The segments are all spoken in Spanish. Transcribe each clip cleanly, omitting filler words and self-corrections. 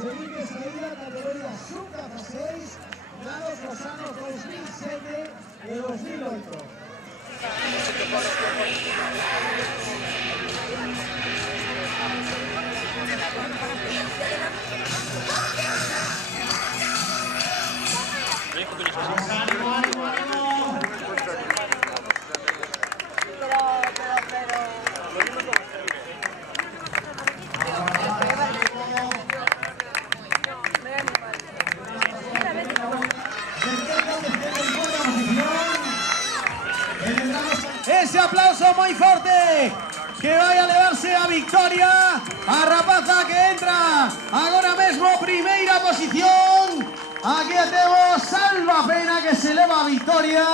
Seguinte salida, categoría sub-16, Lados Losanos 2007 de 2008. ¡Ánimo, ánimo, ánimo! Ese aplauso muy fuerte, que vaya a elevarse a victoria, a Rapaza que entra agora mesmo primeira posición. Aquí temos Alba Pena que se eleva a victoria.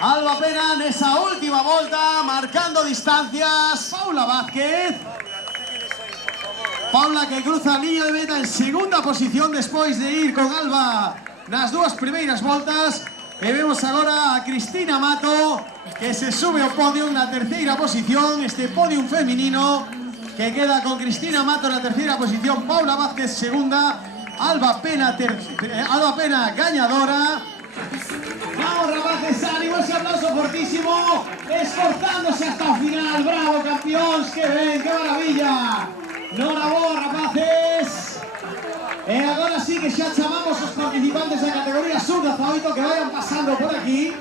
Alba Pena nesa última volta, marcando distancias. Paula Vázquez. Paula que cruza a línea de meta en segunda posición despois de ir con Alba nas dúas primeiras voltas. E vemos agora a Cristina Mato que se sube ao podio na terceira posición. Este podium feminino que queda con Cristina Mato na terceira posición, Paula Vázquez segunda, Alba Pena gañadora. Vamos rapaces, ánimo, ese aplauso fortísimo, esforzándose hasta o final. Bravo campeóns, que ben, que maravilla. Noraboa rapaces. E agora sí que xa chamamos os participantes da categoría sub-18 que vayan pasando por aquí.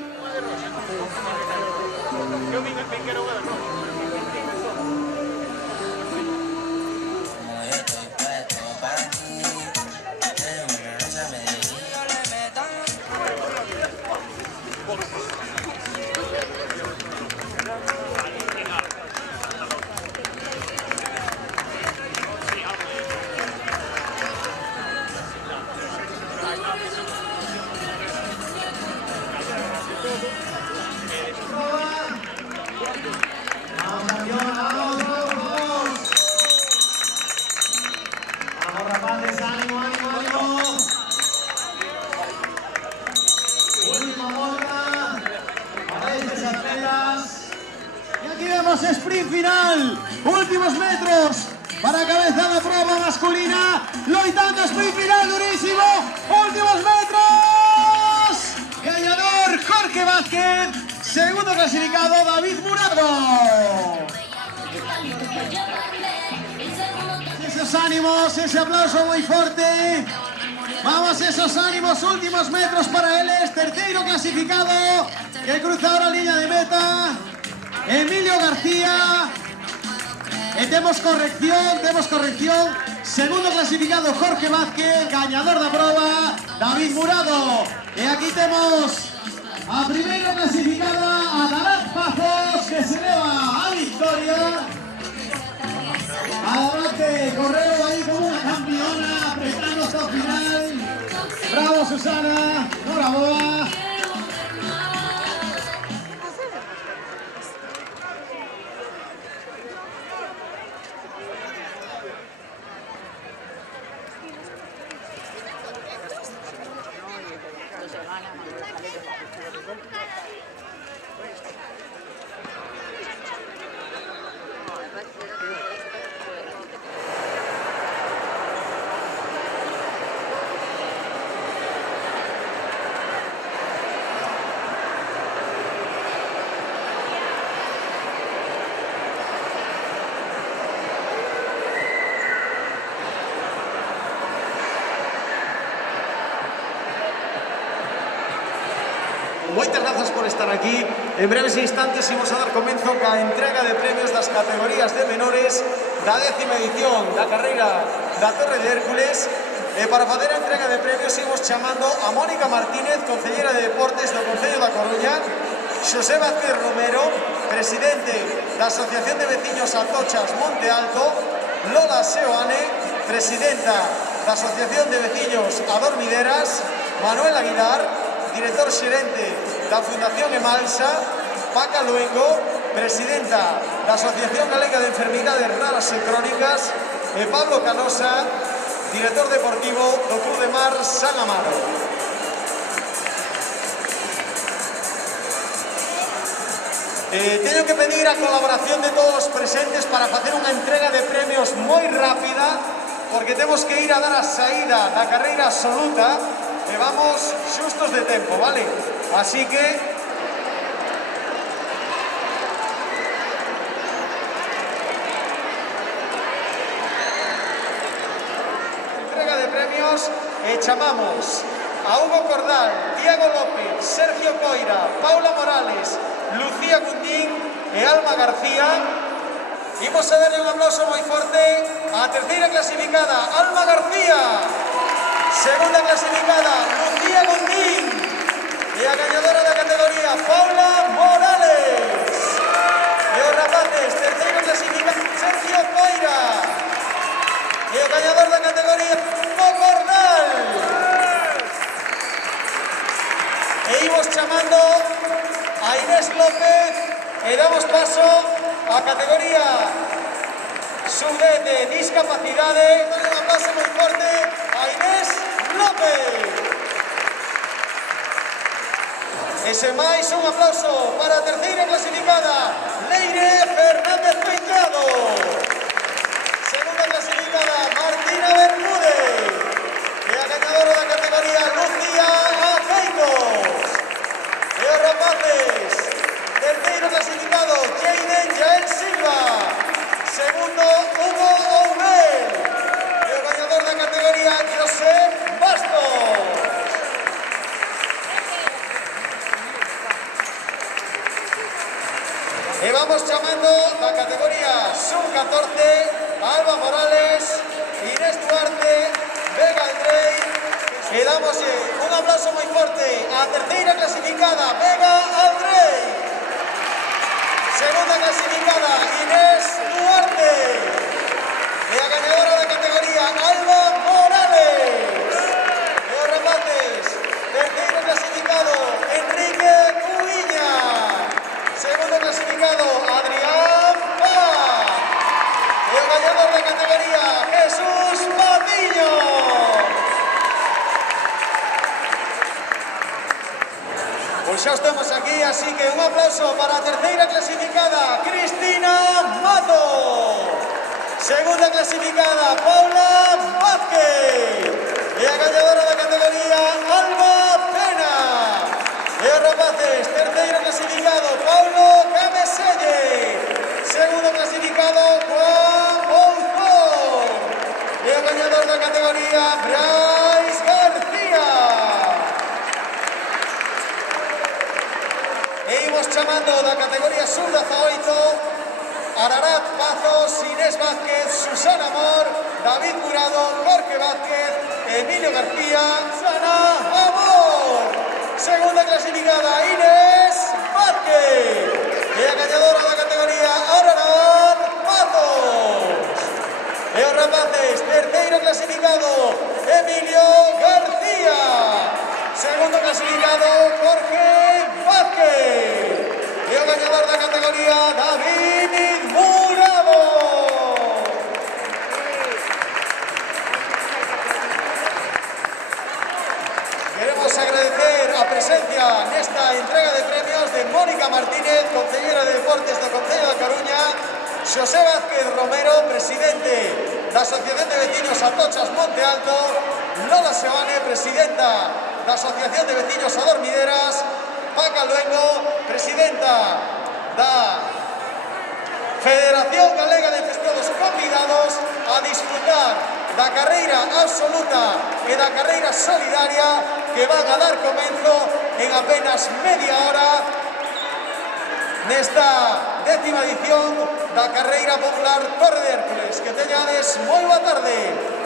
Sprint final, últimos metros para cabeza de prueba masculina, loitando sprint final durísimo, últimos metros, ganador Jorge Vázquez, segundo clasificado David Murado. Esos ánimos, ese aplauso muy fuerte, vamos esos ánimos, últimos metros para él, es terceiro clasificado, que cruza ahora línea de meta. Emilio García. Temos corrección. Segundo clasificado Jorge Vázquez, gañador da prova David Murado. E aquí temos a primeira clasificada a Darat Pazos, que se eleva a victoria. Adelante, correo aí como unha campeona, apretando hasta o final. Bravo Susana, noraboa. Moitas grazas por estar aquí. En breves instantes imos a dar comenzo ca entrega de premios das categorías de menores da 10ª edición da carreira da Torre de Hércules. E para facer a entrega de premios imos chamando a Mónica Martínez, concellera de Deportes do Concello da Coruña, Xosé Vázquez Romero, presidente da Asociación de Veciños Atochas Monte Alto, Lola Seoane, presidenta da Asociación de Veciños Adormideras, Manuel Aguilar, director xerente da Fundación Emalsa, Paca Luengo, presidenta da Asociación Galega de Enfermidades Raras e Crónicas, e Pablo Canosa, director deportivo do Club de Mar San Amaro. Teño que pedir a colaboración de todos os presentes para facer unha entrega de premios moi rápida, porque temos que ir a dar a saída da carreira absoluta e vamos xustos de tempo, vale? Así que entrega de premios e chamamos a Hugo Cordal, Diego López, Sergio Coira, Paula Morales, Lucía Gundín e Alma García. Imos a darle un aplauso moi forte á terceira clasificada, Alma García. Segunda clasificada, Lucía Gundín. E a gañadora da categoría, Paula Morales. E os rapaces, terceiro clasificado, Sergio Coira. E o gañador da categoría, Hugo Cordal. E imos chamando a Inés López e damos paso á categoría sub-10 de discapacidade. Dale un aplauso moi forte a Inés López. E sen máis, un aplauso para a terceira clasificada, Leire Fernández Peinado. Segunda clasificada, Martina Bermúdez. E a gañadora da categoría, Lucía Aceitos. E os rapaces, terceiro clasificado, Jaden Jael Silva. Segundo, Hugo Oumel. E o gañador da categoría, Josep Bastos. E vamos chamando da categoría sub-14 a Alba Morales, Inés Duarte, Vega Andrei. E damos un aplauso moi forte á terceira clasificada, Vega Andrei. Segunda clasificada, Inés Duarte. E a gañadora da categoría, Alba Morales. E os rapaces, terceiro clasificado, Enrique Cuiña. Segundo clasificado, Adrián Paz. E o gañador da categoría, Jesús Patiño. Pois xa estamos aquí, así que un aplauso para a terceira clasificada, Cristina Mato. Segunda clasificada, Paula Vázquez. E a gañadora da categoría, Alba Pena. E os rapaces, terceiro clasificado, Paulo Cameselle. Segundo clasificado, Juan Bouzón. E o gañador da categoría, Brais García. E imos chamando da categoría sub-18, Ararat Pazos, Inés Vázquez, Susana Amor, David Murado, Jorge Vázquez, Emilio García, Susana Amor. Segunda clasificada, Inés Vázquez. E a gañadora da categoría, Ararat Pazos. E os rapaces, terceiro clasificado, Emilio García. Segundo clasificado, Jorge Vázquez. E o gañador da categoría, David Murado. Queremos agradecer a presencia nesta entrega de premios de Mónica Martínez, concelleira de Deportes do Concello da Coruña, Xosé Vázquez Romero, presidente da Asociación de Vecinos Atochas Monte Alto, Lola Seoane, presidenta da Asociación de Vecinos Adormideras, Paca Luengo, presidenta da Federación Galega de Infestados, convidados a disfrutar da carreira absoluta e da carreira solidaria que van a dar comenzo en apenas media hora nesta 10ª edición da carreira popular Torre de Hércules. Que teñades moi boa tarde.